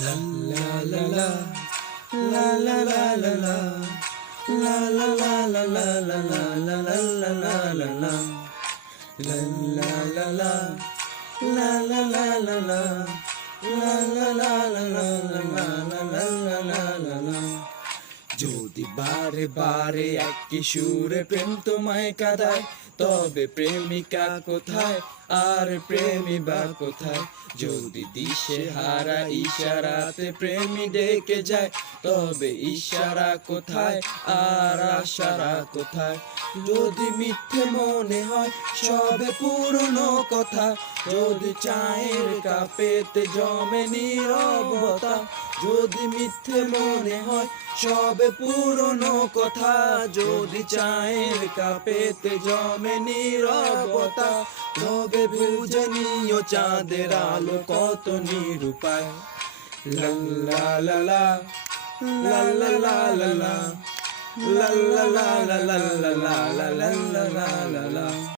La la la la, la la la la la, la la la la la la la la la la la la la, la la la la, la la la la la, la la la la la la la la la la la. যদি বারে বারে একই সুরে প্রেম তোমায় কাঁদায়, তবে প্রেমিকা কোথায় আর প্রেমী বা কোথায়? যদি দিশে হারা ইশারাতে প্রেমী ডেকে যায়, তবে ইশারা কোথায় আর আশারা কোথায়? যদি মিথ্যে মনে হয় সবে পুরনো কথা, যদি চায়ের কাপেতে জমে নীরবতা, যদি মিথ্যে মনে হয় সবে পুরনো কথা, যদি চায়ের কাপেতে জমে নীরবতা, তবে বুঝে নিও চাঁদের আলো কত নিরুপায়। লা লা লা লা, লা লা লা লা লা, লা লা লা লা লা লা লা লা লা লা লা লা।